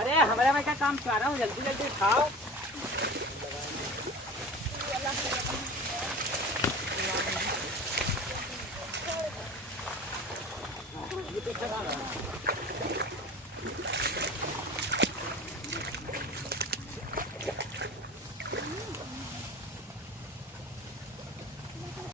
अरे हमारे मैं क्या काम कर रहा हूँ, जल्दी जल्दी खाओ। ये तो